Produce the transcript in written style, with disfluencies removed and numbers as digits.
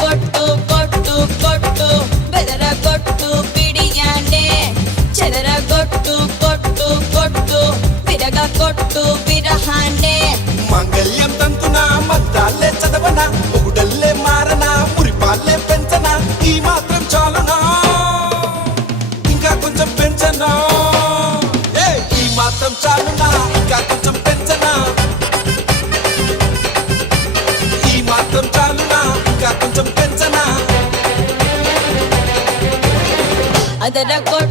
కొట్టు కొట్టు కొట్టు బెదరగొట్టు పిడియానే చెదరగొట్టు కొట్టు కొట్టు విరగొట్టు విరహానే మంగళ్యం తంతున మద్దాలే చదవనా మొగుడల్లే మారనా మురిపాలే పెంచనా ఈ మాత్రం చాలునా ఇంకా కొంచెం పెంచనా ఈ మాత్రం చాలునా ఇంకా కొంచెం పెంచనా ఈ మాత్రం చాలునా ఇంకా కొంచెం పెంచనా అదరగొట్టు